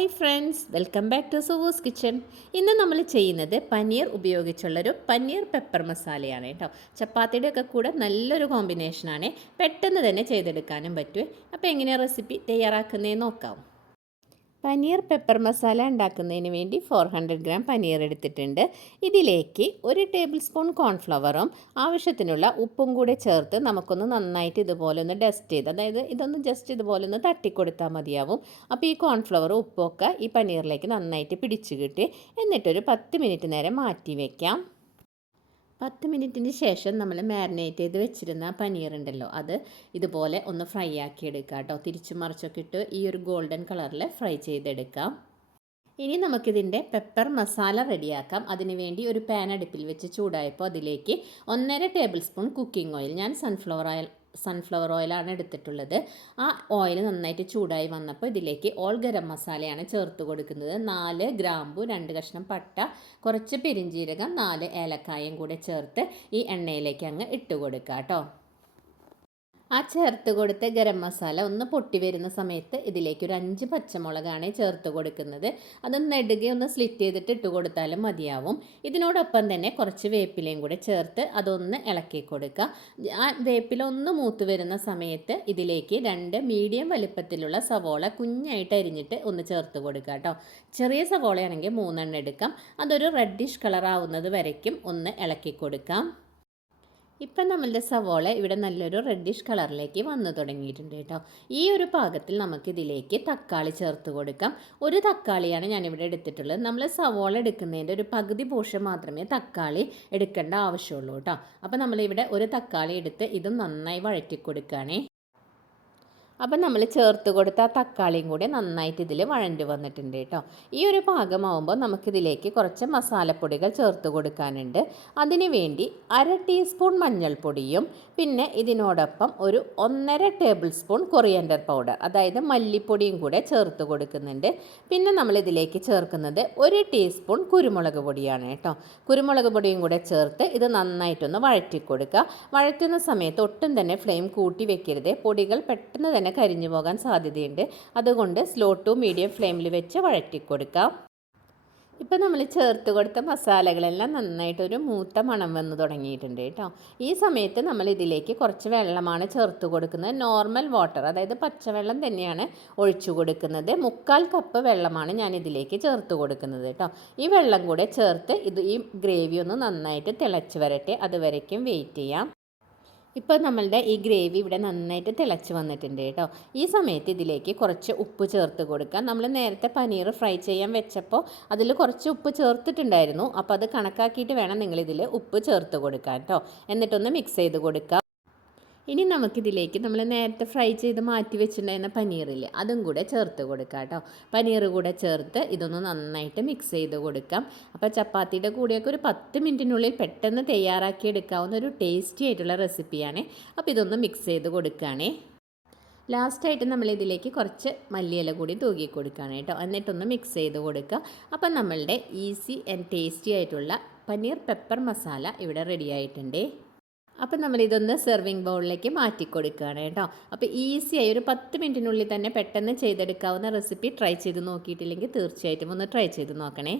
Hi friends, welcome back to സുവൂസ് kitchen. ഇന്ന് നമ്മൾ ചെയ്യുന്നത് പനീർ ഉപയോഗിച്ചുള്ളൊരു പനീർ പെപ്പർ മസാലയാണ് കേട്ടോ. ചപ്പാത്തിയുടെ ഒക്കെ കൂടെ നല്ലൊരു കോമ്പിനേഷനാണ്. പെട്ടെന്ന് തന്നെ ചെയ്തെടുക്കാനും പറ്റും. അപ്പോൾ എങ്ങനെയാണ് റെസിപ്പി തയ്യാറാക്കുന്നതെന്ന് നോക്കാം. പനീർ പെപ്പർ മസാല ഉണ്ടാക്കുന്നതിന് വേണ്ടി 400 ഗ്രാം പനീർ എടുത്തിട്ടുണ്ട്. ഇതിലേക്ക് 1 ടേബിൾ സ്പൂൺ കോൺഫ്ലവറും ആവശ്യത്തിനുള്ള ഉപ്പും കൂടെ ചേർത്ത് നമുക്കൊന്ന് നന്നായിട്ട് ഇതുപോലെ ഒന്ന് ഡസ്റ്റ് ചെയ്ത്, അതായത് ഇതൊന്ന് ജസ്റ്റ് ഇതുപോലെ ഒന്ന് തട്ടിക്കൊടുത്താൽ മതിയാവും. അപ്പോൾ ഈ കോൺഫ്ലവറും ഉപ്പൊക്കെ ഈ പനീറിലേക്ക് നന്നായിട്ട് പിടിച്ച് കിട്ടി. എന്നിട്ടൊരു 10 മിനിറ്റ് നേരം മാറ്റി വയ്ക്കാം. 10 മിനിറ്റിന് ശേഷം നമ്മൾ മാരിനേറ്റ് ചെയ്ത് വെച്ചിരുന്ന പനീർ ഉണ്ടല്ലോ, അത് ഇതുപോലെ ഒന്ന് ഫ്രൈ ആക്കി എടുക്കുക കേട്ടോ. തിരിച്ചു മറിച്ചൊക്കെ ഇട്ട് ഈ ഒരു ഗോൾഡൻ കളറിൽ ഫ്രൈ ചെയ്തെടുക്കാം. ഇനി നമുക്കിതിൻ്റെ പെപ്പർ മസാല റെഡിയാക്കാം. അതിനുവേണ്ടി ഒരു പാൻ അടുപ്പിൽ വെച്ച് ചൂടായപ്പോൾ അതിലേക്ക് 1.5 ടേബിൾ സ്പൂൺ കുക്കിംഗ് ഓയിൽ, ഞാൻ സൺഫ്ലവർ ഓയിലാണ് എടുത്തിട്ടുള്ളത്. ആ ഓയിൽ നന്നായിട്ട് ചൂടായി വന്നപ്പോൾ ഇതിലേക്ക് ഓൾ ഗരം മസാലയാണ് ചേർത്ത് കൊടുക്കുന്നത്. 4 ഗ്രാമ്പു, 2 കഷ്ണം പട്ട, കുറച്ച് പെരിഞ്ജീരകം, 4 ഏലക്കായും കൂടെ ചേർത്ത് ഈ എണ്ണയിലേക്ക് അങ്ങ് ഇട്ട് കൊടുക്കുക കേട്ടോ. ആ ചേർത്ത് കൊടുത്ത ഗരം മസാല ഒന്ന് പൊട്ടി വരുന്ന സമയത്ത് ഇതിലേക്ക് ഒരു 5 പച്ചമുളകാണ് ചേർത്ത് കൊടുക്കുന്നത്. അത് നെടുകെ ഒന്ന് സ്ലിറ്റ് ചെയ്തിട്ട് ഇട്ട് കൊടുത്താലും മതിയാവും. ഇതിനോടൊപ്പം തന്നെ കുറച്ച് വേപ്പിലയും കൂടെ ചേർത്ത് അതൊന്ന് ഇളക്കി കൊടുക്കുക. ആ വേപ്പില ഒന്ന് മൂത്ത് വരുന്ന സമയത്ത് ഇതിലേക്ക് 2 മീഡിയം വലുപ്പത്തിലുള്ള സവോള കുഞ്ഞായിട്ട് അരിഞ്ഞിട്ട് ഒന്ന് ചേർത്ത് കൊടുക്കുക കേട്ടോ. ചെറിയ സവോളയാണെങ്കിൽ 3 എടുക്കാം. അതൊരു റെഡിഷ് കളർ ആവുന്നത് വരയ്ക്കും ഒന്ന് ഇളക്കി കൊടുക്കാം. ഇപ്പം നമ്മളുടെ സവോള ഇവിടെ നല്ലൊരു റെഡിഷ് കളറിലേക്ക് വന്നു തുടങ്ങിയിട്ടുണ്ട് കേട്ടോ. ഈ ഒരു പാകത്തിൽ നമുക്കിതിലേക്ക് തക്കാളി ചേർത്ത് കൊടുക്കാം. ഒരു തക്കാളിയാണ് ഞാനിവിടെ എടുത്തിട്ടുള്ളത്. നമ്മൾ സവോള എടുക്കുന്നതിൻ്റെ ഒരു പകുതി പോർഷൻ മാത്രമേ തക്കാളി എടുക്കേണ്ട ആവശ്യമുള്ളൂ കേട്ടോ. അപ്പോൾ നമ്മളിവിടെ ഒരു തക്കാളി എടുത്ത് ഇതും നന്നായി വഴറ്റി കൊടുക്കുകയാണേ. അപ്പം നമ്മൾ ചേർത്ത് കൊടുത്ത ആ തക്കാളിയും കൂടി നന്നായിട്ട് ഇതിൽ വഴണ്ട് വന്നിട്ടുണ്ട് കേട്ടോ. ഈ ഒരു പാകമാവുമ്പോൾ നമുക്കിതിലേക്ക് കുറച്ച് മസാലപ്പൊടികൾ ചേർത്ത് കൊടുക്കാനുണ്ട്. അതിനു വേണ്ടി 1/2 ടീസ്പൂൺ മഞ്ഞൾപ്പൊടിയും പിന്നെ ഇതിനോടൊപ്പം ഒരു 1.5 ടേബിൾ സ്പൂൺ കൊറിയൻഡർ പൗഡർ, അതായത് മല്ലിപ്പൊടിയും കൂടെ ചേർത്ത് കൊടുക്കുന്നുണ്ട്. പിന്നെ നമ്മളിതിലേക്ക് ചേർക്കുന്നത് 1 ടീസ്പൂൺ കുരുമുളക് പൊടിയാണ് കേട്ടോ. കുരുമുളക് പൊടിയും കൂടെ ചേർത്ത് ഇത് നന്നായിട്ടൊന്ന് വഴറ്റി കൊടുക്കുക. വഴറ്റുന്ന സമയത്ത് ഒട്ടും തന്നെ ഫ്ലെയിം കൂട്ടി വെക്കരുത്. പൊടികൾ പെട്ടെന്ന് തന്നെ കരിഞ്ഞു പോകാൻ സാധ്യതയുണ്ട്. അതുകൊണ്ട് സ്ലോ ടു മീഡിയം ഫ്ലെയിമിൽ വെച്ച് വഴറ്റി കൊടുക്കാം. ഇപ്പോൾ നമ്മൾ ചേർത്ത് കൊടുത്ത മസാലകളെല്ലാം നന്നായിട്ടൊരു മൂത്ത മണം വന്ന് തുടങ്ങിയിട്ടുണ്ട് കേട്ടോ. ഈ സമയത്ത് നമ്മൾ ഇതിലേക്ക് കുറച്ച് വെള്ളമാണ് ചേർത്ത് കൊടുക്കുന്നത്. നോർമൽ വാട്ടർ, അതായത് പച്ചവെള്ളം തന്നെയാണ് ഒഴിച്ചു കൊടുക്കുന്നത്. 1/4 കപ്പ് വെള്ളമാണ് ഞാൻ ഇതിലേക്ക് ചേർത്ത് കൊടുക്കുന്നത് കേട്ടോ. ഈ വെള്ളം കൂടെ ചേർത്ത് ഈ ഗ്രേവി ഒന്ന് നന്നായിട്ട് തിളച്ച് വരട്ടെ. അതുവരയ്ക്കും വെയിറ്റ് ചെയ്യാം. ഇപ്പോൾ നമ്മളുടെ ഈ ഗ്രേവി ഇവിടെ നന്നായിട്ട് തിളച്ച് വന്നിട്ടുണ്ട് കേട്ടോ. ഈ സമയത്ത് ഇതിലേക്ക് കുറച്ച് ഉപ്പ് ചേർത്ത് കൊടുക്കാം. നമ്മൾ നേരത്തെ പനീർ ഫ്രൈ ചെയ്യാൻ വെച്ചപ്പോൾ അതിൽ കുറച്ച് ഉപ്പ് ചേർത്തിട്ടുണ്ടായിരുന്നു. അപ്പോൾ അത് കണക്കാക്കിയിട്ട് വേണം നിങ്ങളിതിൽ ഉപ്പ് ചേർത്ത് കൊടുക്കാൻ കേട്ടോ. എന്നിട്ടൊന്ന് മിക്സ് ചെയ്ത് കൊടുക്കുക. ഇനി നമുക്കിതിലേക്ക് നമ്മൾ നേരത്തെ ഫ്രൈ ചെയ്ത് മാറ്റി വെച്ചിട്ടുണ്ടായിരുന്ന പനീറില്ലേ, അതും കൂടെ ചേർത്ത് കൊടുക്കാം കേട്ടോ. പനീർ കൂടെ ചേർത്ത് ഇതൊന്ന് നന്നായിട്ട് മിക്സ് ചെയ്ത് കൊടുക്കാം. അപ്പോൾ ചപ്പാത്തിയുടെ കൂടെയൊക്കെ ഒരു 10 മിനിറ്റിനുള്ളിൽ പെട്ടെന്ന് തയ്യാറാക്കി എടുക്കാവുന്ന ഒരു ടേസ്റ്റി ആയിട്ടുള്ള റെസിപ്പിയാണ്. അപ്പോൾ ഇതൊന്ന് മിക്സ് ചെയ്ത് കൊടുക്കുകയാണേ. ലാസ്റ്റായിട്ട് നമ്മളിതിലേക്ക് കുറച്ച് മല്ലിയില കൂടി തൂക്കി കൊടുക്കുകയാണ് കേട്ടോ. എന്നിട്ടൊന്ന് മിക്സ് ചെയ്ത് കൊടുക്കുക. അപ്പം നമ്മളുടെ ഈസി ആൻഡ് ടേസ്റ്റി ആയിട്ടുള്ള പനീർ പെപ്പർ മസാല ഇവിടെ റെഡി ആയിട്ടുണ്ട്. അപ്പം നമ്മളിതൊന്ന് സെർവിങ് ബൗളിലേക്ക് മാറ്റി കൊടുക്കുകയാണ് കേട്ടോ. അപ്പോൾ ഈസിയായി ഒരു 10 മിനിറ്റിനുള്ളിൽ തന്നെ പെട്ടെന്ന് ചെയ്തെടുക്കാവുന്ന റെസിപ്പി ട്രൈ ചെയ്ത് നോക്കിയിട്ടില്ലെങ്കിൽ തീർച്ചയായിട്ടും ഒന്ന് ട്രൈ ചെയ്ത് നോക്കണേ.